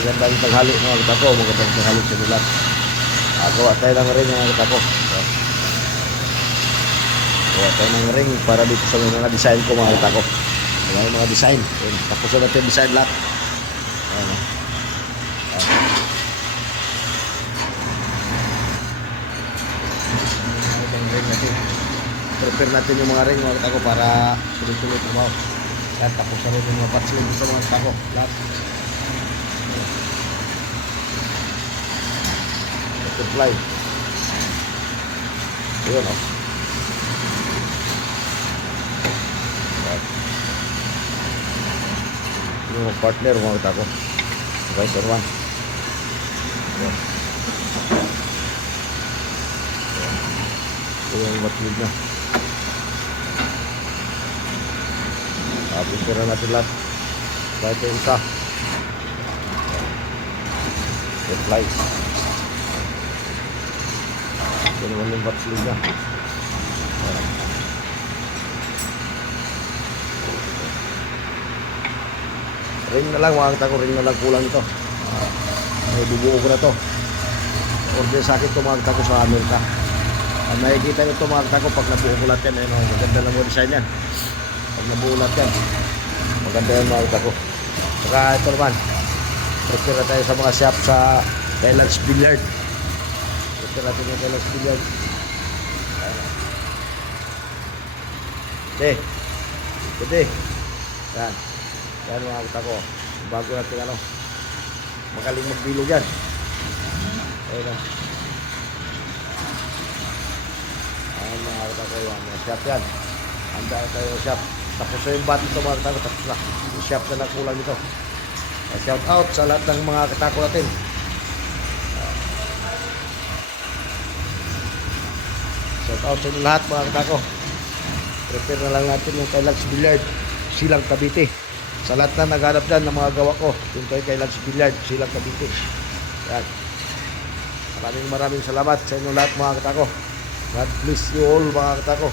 Magandang tanghali mga katako. Magandang tanghali sa lahat. Gawa tayo ng ring mga katako. Gawa tayo ng ring para dito sa mga design ko mga katako. Wala yung mga design. Tapos na natin design lahat. Prepare natin yung mga ring mga katako para tuloy-tuloy trabaho. At tapos na rin yung mga parts rin dito mga katako. Lahat. Butterfly. Ayan o. Yung mga partner mga katako. Visor 1. Ayan. Ito yung matulog na. Prepare natin lahat. Kahit yung isa. Butterfly. Ito naman yung batslog na. Ring na lang mga katako. Ring na lang kulang ito. Bubuo ko na ito. Order sa akin ito mga katako sa Amerika. Nakikita nyo ito mga katako pag nabuo ko lahat yan. Maganda lang mo design yan. Pag nabuo lahat yan. Maganda yan mga katako. Saka ito naman. Prepare na tayo sa mga shop sa Kailan's Billiard. Prepare natin yung Kailan's Billiard. Pwede. Yan. Yan mga katako. Bago natin magaling magbilog yan. Ayun na. Ayan mga katako yan. Mga shop yan. Handa tayo yung shop. Tapos na yung bat ito mga katako. Tapos na. Yung shop na nakulang ito. Shout out sa lahat ng mga katako natin. Shout out sa inyo lahat mga katako. Prepare na lang natin yung Kailan's Billiard Silang Cavite. Sa lahat na naghanap dyan ng mga gawa ko, yung Kailan's Billiard Silang Cavite. Yan. Maraming salamat sa inyo lahat mga katako. God bless you all mga katako.